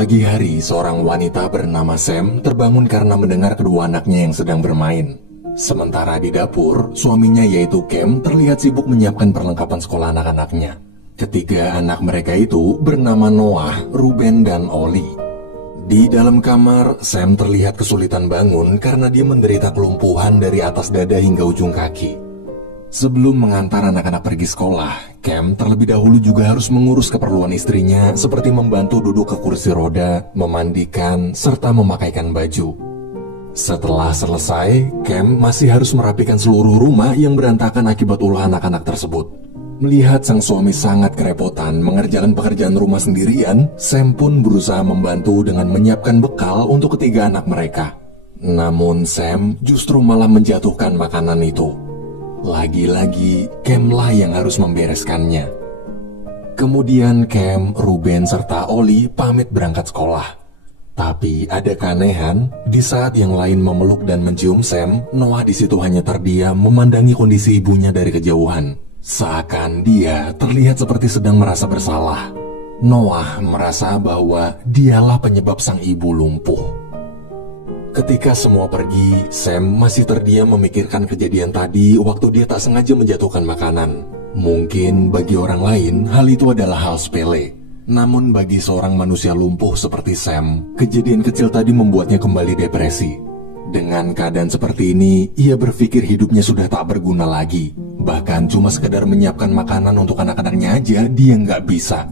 Pagi hari, seorang wanita bernama Sam terbangun karena mendengar kedua anaknya yang sedang bermain. Sementara di dapur, suaminya yaitu Cam terlihat sibuk menyiapkan perlengkapan sekolah anak-anaknya. Ketiga anak mereka itu bernama Noah, Ruben, dan Ollie. Di dalam kamar, Sam terlihat kesulitan bangun karena dia menderita kelumpuhan dari atas dada hingga ujung kaki. Sebelum mengantar anak-anak pergi sekolah, Cam terlebih dahulu juga harus mengurus keperluan istrinya seperti membantu duduk ke kursi roda, memandikan, serta memakaikan baju. Setelah selesai, Cam masih harus merapikan seluruh rumah yang berantakan akibat ulah anak-anak tersebut. Melihat sang suami sangat kerepotan mengerjakan pekerjaan rumah sendirian, Sam pun berusaha membantu dengan menyiapkan bekal untuk ketiga anak mereka. Namun Sam justru malah menjatuhkan makanan itu. Lagi-lagi, Cam lah yang harus membereskannya. Kemudian Cam, Ruben, serta Ollie pamit berangkat sekolah. Tapi ada keanehan, di saat yang lain memeluk dan mencium Sam, Noah di situ hanya terdiam memandangi kondisi ibunya dari kejauhan. Seakan dia terlihat seperti sedang merasa bersalah. Noah merasa bahwa dialah penyebab sang ibu lumpuh. Ketika semua pergi, Sam masih terdiam memikirkan kejadian tadi waktu dia tak sengaja menjatuhkan makanan. Mungkin bagi orang lain, hal itu adalah hal sepele. Namun bagi seorang manusia lumpuh seperti Sam, kejadian kecil tadi membuatnya kembali depresi. Dengan keadaan seperti ini, ia berpikir hidupnya sudah tak berguna lagi. Bahkan cuma sekedar menyiapkan makanan untuk anak-anaknya aja, dia nggak bisa.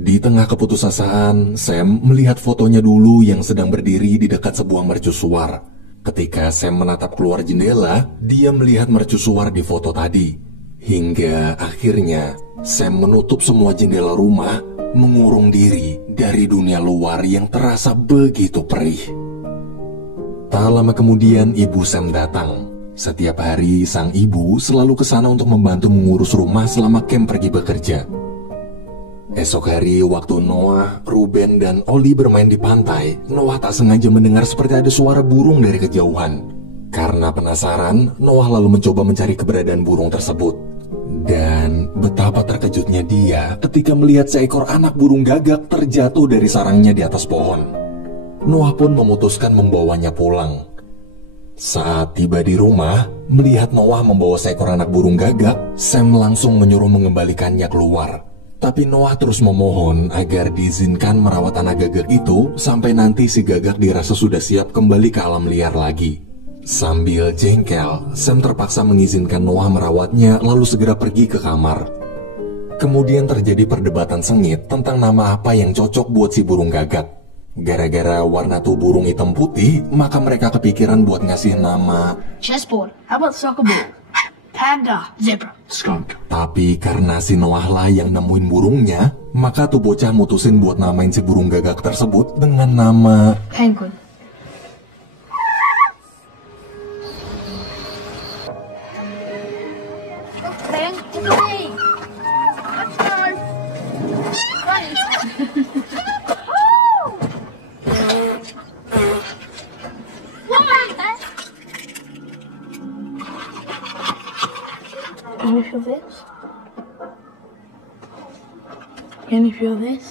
Di tengah keputusasaan, Sam melihat fotonya dulu yang sedang berdiri di dekat sebuah mercusuar. Ketika Sam menatap keluar jendela, dia melihat mercusuar di foto tadi. Hingga akhirnya, Sam menutup semua jendela rumah, mengurung diri dari dunia luar yang terasa begitu perih. Tak lama kemudian, ibu Sam datang. Setiap hari, sang ibu selalu ke sana untuk membantu mengurus rumah selama Cam pergi bekerja. Esok hari, waktu Noah, Ruben, dan Ollie bermain di pantai, Noah tak sengaja mendengar seperti ada suara burung dari kejauhan. Karena penasaran, Noah lalu mencoba mencari keberadaan burung tersebut. Dan betapa terkejutnya dia ketika melihat seekor anak burung gagak terjatuh dari sarangnya di atas pohon. Noah pun memutuskan membawanya pulang. Saat tiba di rumah, melihat Noah membawa seekor anak burung gagak, Sam langsung menyuruh mengembalikannya keluar. Tapi Noah terus memohon agar diizinkan merawat anak gagak itu sampai nanti si gagak dirasa sudah siap kembali ke alam liar lagi. Sambil jengkel, Sam terpaksa mengizinkan Noah merawatnya lalu segera pergi ke kamar. Kemudian terjadi perdebatan sengit tentang nama apa yang cocok buat si burung gagak. Gara-gara warna tubuh burung hitam putih, maka mereka kepikiran buat ngasih nama chessboard. How about soccer ball? Panda, zebra, skunk. Tapi karena si Noah lah yang nemuin burungnya, maka tuh bocah mutusin buat namain si burung gagak tersebut dengan nama penguin. Penguin. Can you feel this? Can you feel this?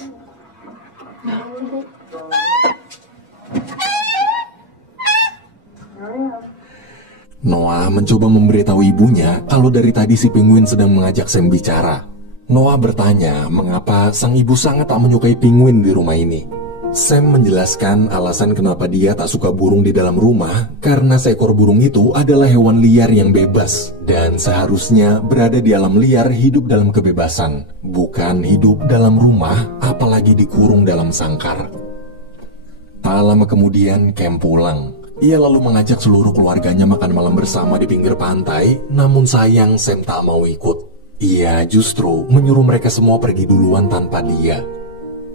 Noah mencoba memberitahu ibunya kalau dari tadi si penguin sedang mengajak Sam bicara. Noah bertanya mengapa sang ibu sangat tak menyukai penguin di rumah ini. Sam menjelaskan alasan kenapa dia tak suka burung di dalam rumah karena seekor burung itu adalah hewan liar yang bebas dan seharusnya berada di alam liar hidup dalam kebebasan, bukan hidup dalam rumah apalagi dikurung dalam sangkar. Tak lama kemudian Cam pulang. Ia lalu mengajak seluruh keluarganya makan malam bersama di pinggir pantai, namun sayang Sam tak mau ikut. Ia justru menyuruh mereka semua pergi duluan tanpa dia.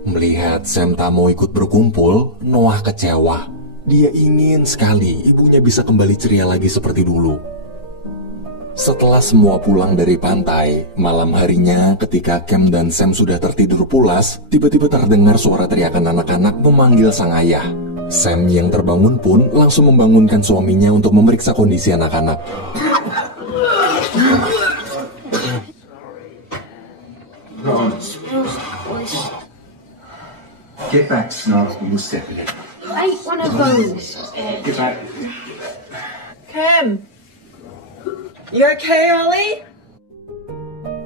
Melihat Sam tak mau ikut berkumpul, Noah kecewa. Dia ingin sekali ibunya bisa kembali ceria lagi seperti dulu. Setelah semua pulang dari pantai, malam harinya ketika Cam dan Sam sudah tertidur pulas, tiba-tiba terdengar suara teriakan anak-anak memanggil sang ayah. Sam yang terbangun pun langsung membangunkan suaminya untuk memeriksa kondisi anak-anak. Get back, Snarls, and we'll step in. I ain't one of those. Get back. Cam, you okay, Ollie?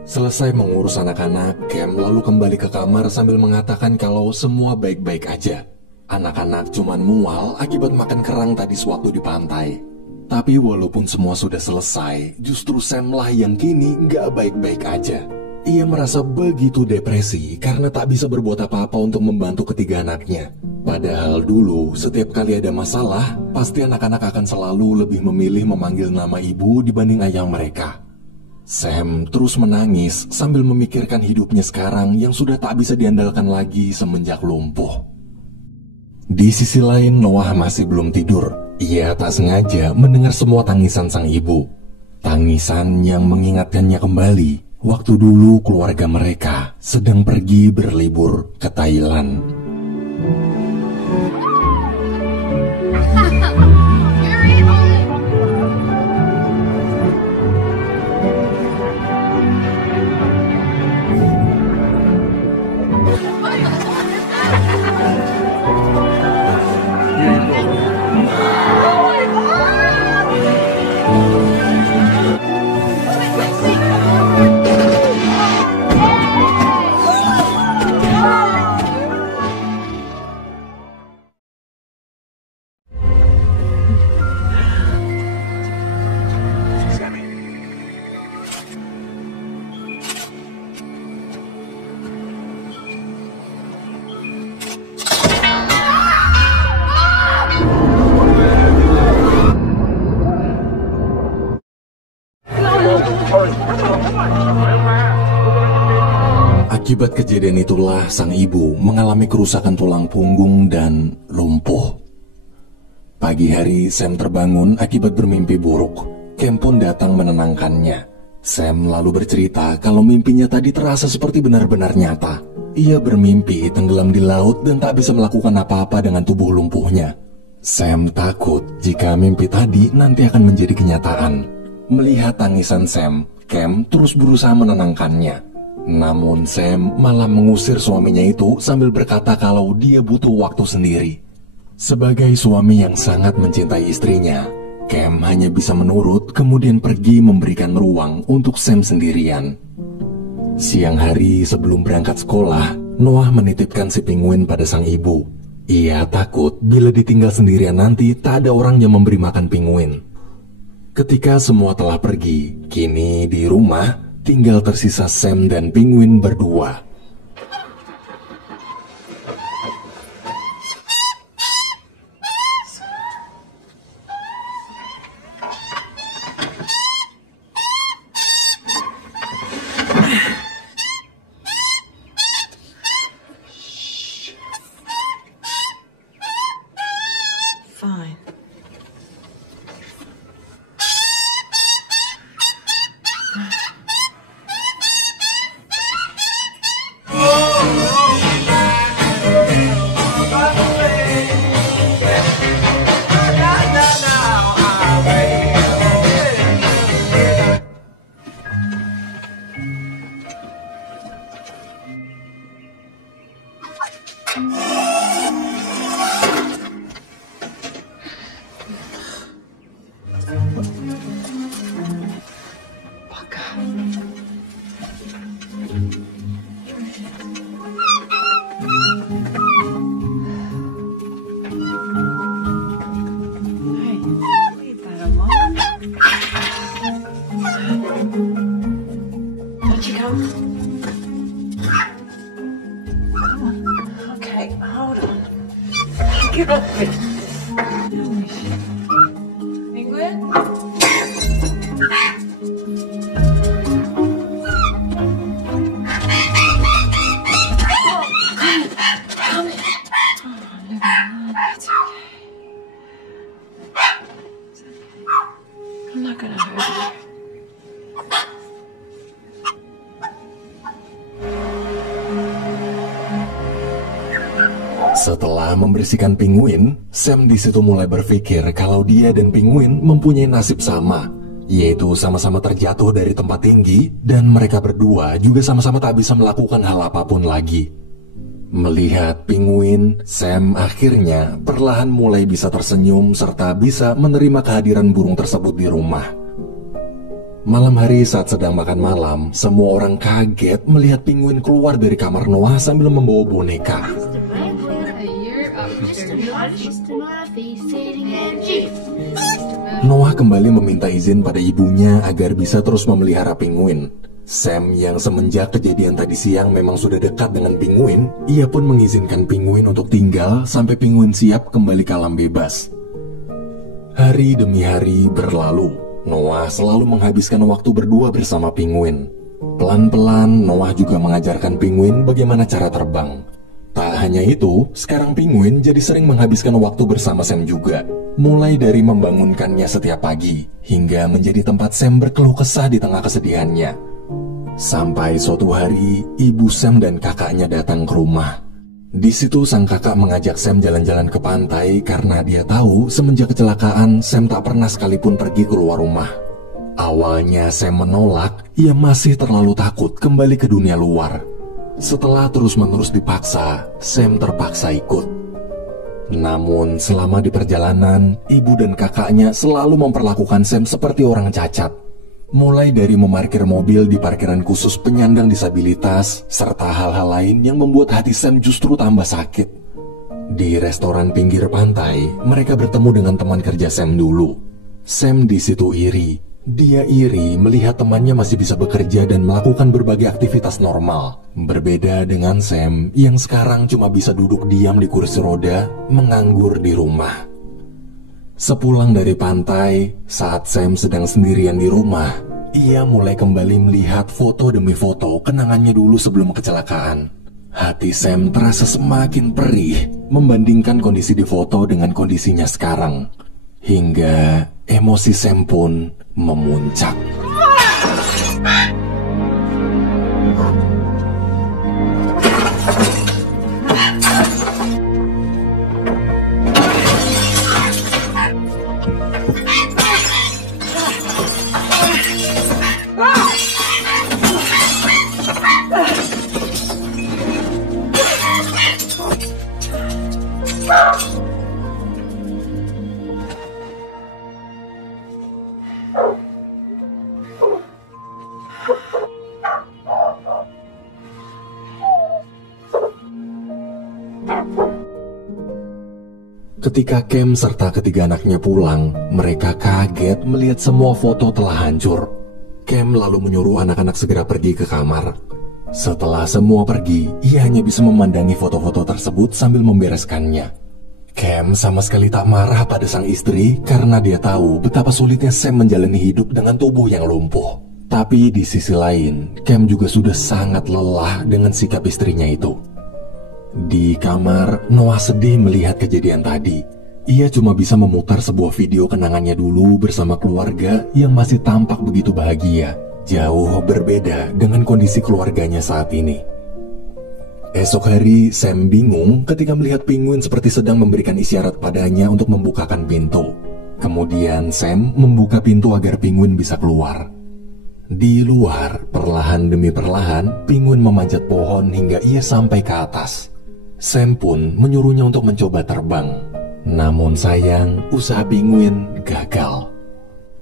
Selesai mengurus anak-anak, Cam lalu kembali ke kamar sambil mengatakan kalau semua baik-baik aja. Anak-anak cuman mual akibat makan kerang tadi sewaktu di pantai. Tapi walaupun semua sudah selesai, justru Sam lah yang kini nggak baik-baik aja. Ia merasa begitu depresi karena tak bisa berbuat apa-apa untuk membantu ketiga anaknya. Padahal dulu, setiap kali ada masalah, pasti anak-anak akan selalu lebih memilih memanggil nama ibu dibanding ayah mereka. Sam terus menangis sambil memikirkan hidupnya sekarang yang sudah tak bisa diandalkan lagi semenjak lumpuh. Di sisi lain, Noah masih belum tidur. Ia tak sengaja mendengar semua tangisan sang ibu. Tangisan yang mengingatkannya kembali waktu dulu keluarga mereka sedang pergi berlibur ke Thailand. Akibat kejadian itulah sang ibu mengalami kerusakan tulang punggung dan lumpuh. Pagi hari Sam terbangun akibat bermimpi buruk. Cam pun datang menenangkannya. Sam lalu bercerita kalau mimpinya tadi terasa seperti benar-benar nyata. Ia bermimpi tenggelam di laut dan tak bisa melakukan apa-apa dengan tubuh lumpuhnya. Sam takut jika mimpi tadi nanti akan menjadi kenyataan. Melihat tangisan Sam, Cam terus berusaha menenangkannya. Namun Sam malah mengusir suaminya itu sambil berkata kalau dia butuh waktu sendiri. Sebagai suami yang sangat mencintai istrinya, Cam hanya bisa menurut kemudian pergi memberikan ruang untuk Sam sendirian. Siang hari sebelum berangkat sekolah, Noah menitipkan si penguin pada sang ibu. Ia takut bila ditinggal sendirian nanti tak ada orang yang memberi makan penguin. Ketika semua telah pergi, kini di rumah tinggal tersisa Sam dan penguin berdua. Fine. Okay, hold on. Get up here. Penguin? I'm not gonna hurt you. Setelah membersihkan penguin, Sam di situ mulai berpikir kalau dia dan penguin mempunyai nasib sama, yaitu sama-sama terjatuh dari tempat tinggi dan mereka berdua juga sama-sama tak bisa melakukan hal apapun lagi. Melihat penguin, Sam akhirnya perlahan mulai bisa tersenyum serta bisa menerima kehadiran burung tersebut di rumah. Malam hari saat sedang makan malam, semua orang kaget melihat penguin keluar dari kamar Noah sambil membawa boneka. Noah kembali meminta izin pada ibunya agar bisa terus memelihara penguin. Sam yang semenjak kejadian tadi siang memang sudah dekat dengan penguin, ia pun mengizinkan penguin untuk tinggal sampai penguin siap kembali ke alam bebas. Hari demi hari berlalu, Noah selalu menghabiskan waktu berdua bersama penguin. Pelan-pelan Noah juga mengajarkan penguin bagaimana cara terbang. Tak hanya itu, sekarang penguin jadi sering menghabiskan waktu bersama Sam juga. Mulai dari membangunkannya setiap pagi, hingga menjadi tempat Sam berkeluh kesah di tengah kesedihannya. Sampai suatu hari, ibu Sam dan kakaknya datang ke rumah. Di situ sang kakak mengajak Sam jalan-jalan ke pantai karena dia tahu semenjak kecelakaan Sam tak pernah sekalipun pergi keluar rumah. Awalnya Sam menolak, ia masih terlalu takut kembali ke dunia luar. Setelah terus-menerus dipaksa, Sam terpaksa ikut. Namun selama di perjalanan, ibu dan kakaknya selalu memperlakukan Sam seperti orang cacat. Mulai dari memarkir mobil di parkiran khusus penyandang disabilitas, serta hal-hal lain yang membuat hati Sam justru tambah sakit. Di restoran pinggir pantai, mereka bertemu dengan teman kerja Sam dulu. Sam di situ iri. Dia iri melihat temannya masih bisa bekerja dan melakukan berbagai aktivitas normal. Berbeda dengan Sam yang sekarang cuma bisa duduk diam di kursi roda, menganggur di rumah. Sepulang dari pantai, saat Sam sedang sendirian di rumah, ia mulai kembali melihat foto demi foto kenangannya dulu sebelum kecelakaan. Hati Sam terasa semakin perih membandingkan kondisi di foto dengan kondisinya sekarang. Hingga emosi Sam pun memuncak. Ketika Cam serta ketiga anaknya pulang, mereka kaget melihat semua foto telah hancur. Cam lalu menyuruh anak-anak segera pergi ke kamar. Setelah semua pergi, ia hanya bisa memandangi foto-foto tersebut sambil membereskannya. Cam sama sekali tak marah pada sang istri karena dia tahu betapa sulitnya Sam menjalani hidup dengan tubuh yang lumpuh. Tapi di sisi lain, Cam juga sudah sangat lelah dengan sikap istrinya itu. Di kamar, Noah sedih melihat kejadian tadi. Ia cuma bisa memutar sebuah video kenangannya dulu bersama keluarga yang masih tampak begitu bahagia. Jauh berbeda dengan kondisi keluarganya saat ini. Esok hari, Sam bingung ketika melihat penguin seperti sedang memberikan isyarat padanya untuk membukakan pintu. Kemudian Sam membuka pintu agar penguin bisa keluar. Di luar, perlahan demi perlahan, penguin memanjat pohon hingga ia sampai ke atas. Sam pun menyuruhnya untuk mencoba terbang. Namun sayang, usaha penguin gagal.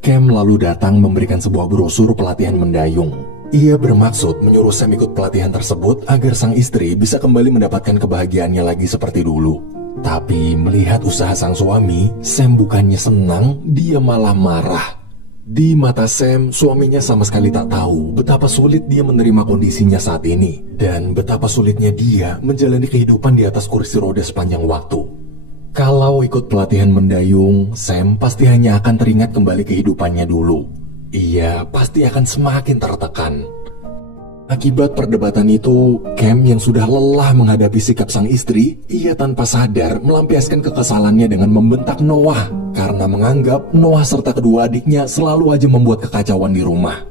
Cam lalu datang memberikan sebuah brosur pelatihan mendayung. Ia bermaksud menyuruh Sam ikut pelatihan tersebut agar sang istri bisa kembali mendapatkan kebahagiaannya lagi seperti dulu. Tapi melihat usaha sang suami, Sam bukannya senang, dia malah marah. Di mata Sam, suaminya sama sekali tak tahu betapa sulit dia menerima kondisinya saat ini dan betapa sulitnya dia menjalani kehidupan di atas kursi roda sepanjang waktu. Kalau ikut pelatihan mendayung, Sam pasti hanya akan teringat kembali kehidupannya dulu. Ia pasti akan semakin tertekan. Akibat perdebatan itu, Cam yang sudah lelah menghadapi sikap sang istri, ia tanpa sadar melampiaskan kekesalannya dengan membentak Noah karena menganggap Noah serta kedua adiknya selalu aja membuat kekacauan di rumah.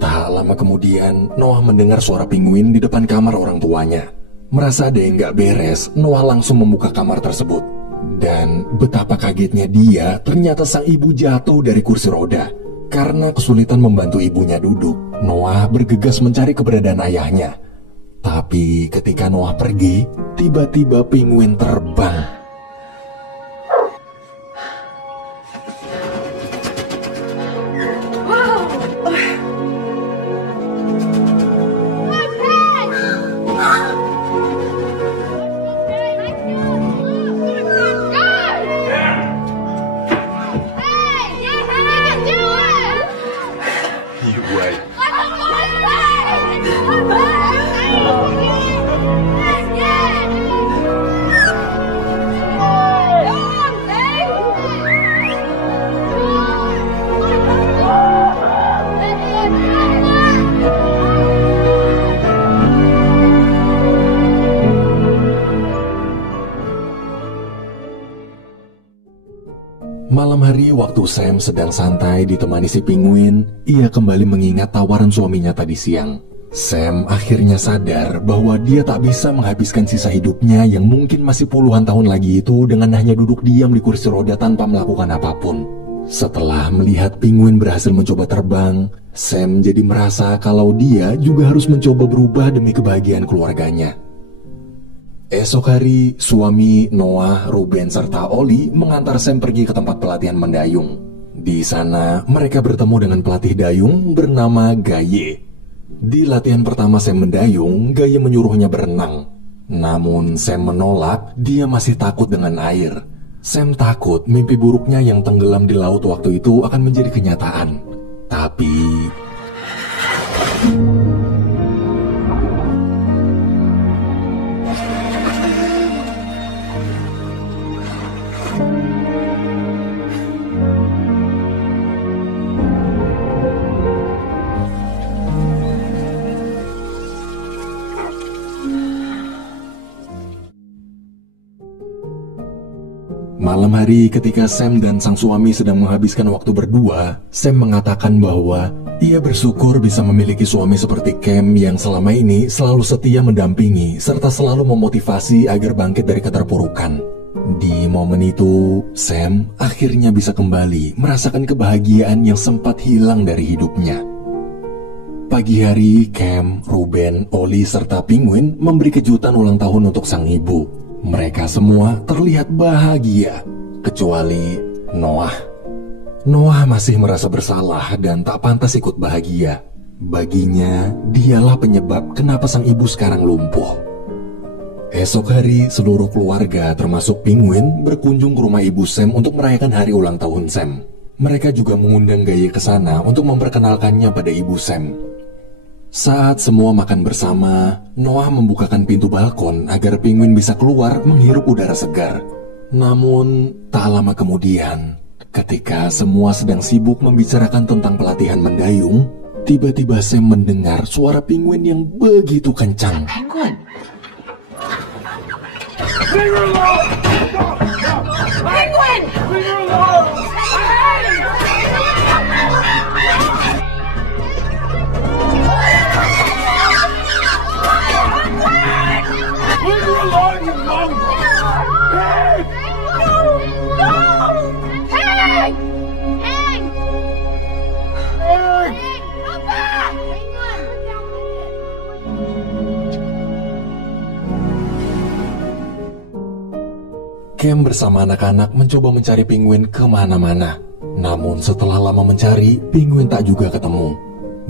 Tak lama kemudian, Noah mendengar suara penguin di depan kamar orang tuanya. Merasa ada yang gak beres, Noah langsung membuka kamar tersebut. Dan betapa kagetnya dia, ternyata sang ibu jatuh dari kursi roda. Karena kesulitan membantu ibunya duduk, Noah bergegas mencari keberadaan ayahnya. Tapi ketika Noah pergi, tiba-tiba penguin terbang. Malam hari waktu Sam sedang santai ditemani si penguin, ia kembali mengingat tawaran suaminya tadi siang. Sam akhirnya sadar bahwa dia tak bisa menghabiskan sisa hidupnya yang mungkin masih puluhan tahun lagi itu dengan hanya duduk diam di kursi roda tanpa melakukan apapun. Setelah melihat penguin berhasil mencoba terbang, Sam jadi merasa kalau dia juga harus mencoba berubah demi kebahagiaan keluarganya. Esok hari, suami Noah, Ruben, serta Oli mengantar Sam pergi ke tempat pelatihan mendayung. Di sana, mereka bertemu dengan pelatih dayung bernama Gaye. Di latihan pertama Sam mendayung, Gaye menyuruhnya berenang. Namun Sam menolak, dia masih takut dengan air. Sam takut mimpi buruknya yang tenggelam di laut waktu itu akan menjadi kenyataan. Tapi... Malam hari ketika Sam dan sang suami sedang menghabiskan waktu berdua, Sam mengatakan bahwa ia bersyukur bisa memiliki suami seperti Cam yang selama ini selalu setia mendampingi serta selalu memotivasi agar bangkit dari keterpurukan. Di momen itu, Sam akhirnya bisa kembali merasakan kebahagiaan yang sempat hilang dari hidupnya. Pagi hari, Cam, Ruben, Oli, serta penguin memberi kejutan ulang tahun untuk sang ibu. Mereka semua terlihat bahagia, kecuali Noah. Noah masih merasa bersalah dan tak pantas ikut bahagia. Baginya, dialah penyebab kenapa sang ibu sekarang lumpuh. Esok hari, seluruh keluarga termasuk penguin berkunjung ke rumah ibu Sam untuk merayakan hari ulang tahun Sam. Mereka juga mengundang Gaye ke sana untuk memperkenalkannya pada ibu Sam. Saat semua makan bersama, Noah membukakan pintu balkon agar penguin bisa keluar menghirup udara segar. Namun, tak lama kemudian, ketika semua sedang sibuk membicarakan tentang pelatihan mendayung, tiba-tiba Sam mendengar suara penguin yang begitu kencang. Penguin! Penguin! Cam bersama anak-anak mencoba mencari penguin kemana-mana. Namun setelah lama mencari, penguin tak juga ketemu.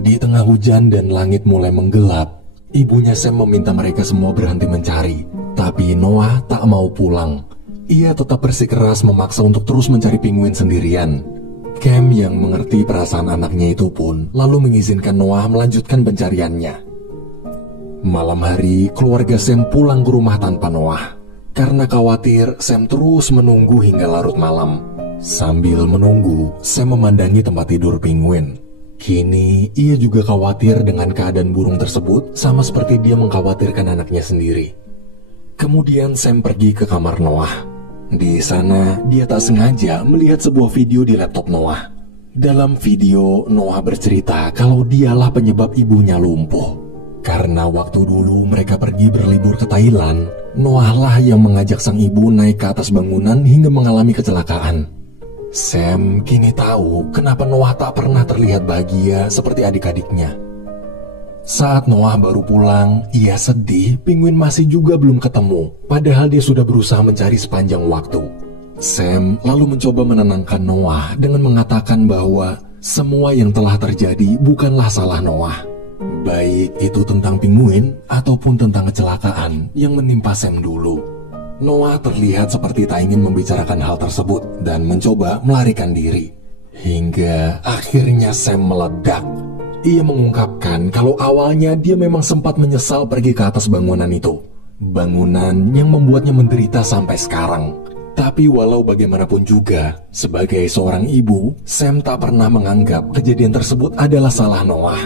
Di tengah hujan dan langit mulai menggelap, ibunya Sam meminta mereka semua berhenti mencari. Tapi Noah tak mau pulang. Ia tetap bersikeras memaksa untuk terus mencari penguin sendirian. Cam yang mengerti perasaan anaknya itu pun lalu mengizinkan Noah melanjutkan pencariannya. Malam hari, keluarga Sam pulang ke rumah tanpa Noah. Karena khawatir, Sam terus menunggu hingga larut malam. Sambil menunggu, Sam memandangi tempat tidur penguin. Kini, ia juga khawatir dengan keadaan burung tersebut, sama seperti dia mengkhawatirkan anaknya sendiri. Kemudian Sam pergi ke kamar Noah. Di sana, dia tak sengaja melihat sebuah video di laptop Noah. Dalam video, Noah bercerita kalau dialah penyebab ibunya lumpuh. Karena waktu dulu mereka pergi berlibur ke Thailand, Noah lah yang mengajak sang ibu naik ke atas bangunan hingga mengalami kecelakaan. Sam kini tahu kenapa Noah tak pernah terlihat bahagia seperti adik-adiknya. Saat Noah baru pulang, ia sedih penguin masih juga belum ketemu, padahal dia sudah berusaha mencari sepanjang waktu. Sam lalu mencoba menenangkan Noah dengan mengatakan bahwa semua yang telah terjadi bukanlah salah Noah. Baik itu tentang penguin ataupun tentang kecelakaan yang menimpa Sam dulu. Noah terlihat seperti tak ingin membicarakan hal tersebut dan mencoba melarikan diri. Hingga akhirnya Sam meledak. Ia mengungkapkan kalau awalnya dia memang sempat menyesal pergi ke atas bangunan itu. Bangunan yang membuatnya menderita sampai sekarang. Tapi walau bagaimanapun juga, sebagai seorang ibu, Sam tak pernah menganggap kejadian tersebut adalah salah Noah.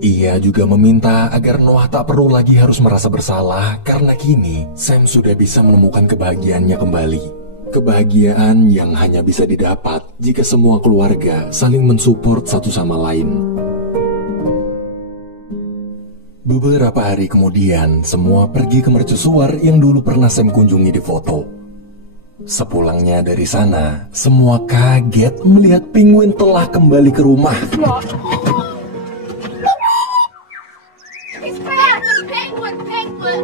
Ia juga meminta agar Noah tak perlu lagi harus merasa bersalah karena kini Sam sudah bisa menemukan kebahagiaannya kembali. Kebahagiaan yang hanya bisa didapat jika semua keluarga saling mensupport satu sama lain. Beberapa hari kemudian, semua pergi ke mercusuar yang dulu pernah Sam kunjungi di foto. Sepulangnya dari sana, semua kaget melihat penguin telah kembali ke rumah. He's back! Penguin! Penguin!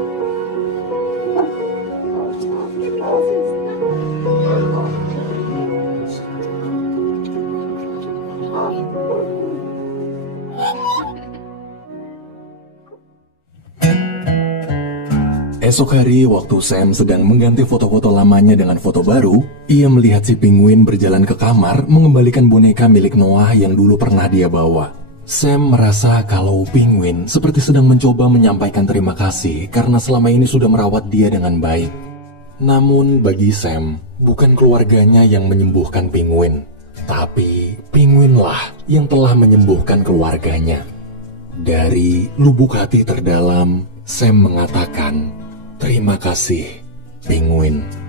Esok hari, waktu Sam sedang mengganti foto-foto lamanya dengan foto baru, ia melihat si penguin berjalan ke kamar mengembalikan boneka milik Noah yang dulu pernah dia bawa. Sam merasa kalau penguin seperti sedang mencoba menyampaikan terima kasih karena selama ini sudah merawat dia dengan baik. Namun bagi Sam, bukan keluarganya yang menyembuhkan penguin, tapi penguinlah yang telah menyembuhkan keluarganya. Dari lubuk hati terdalam, Sam mengatakan, "Terima kasih, penguin."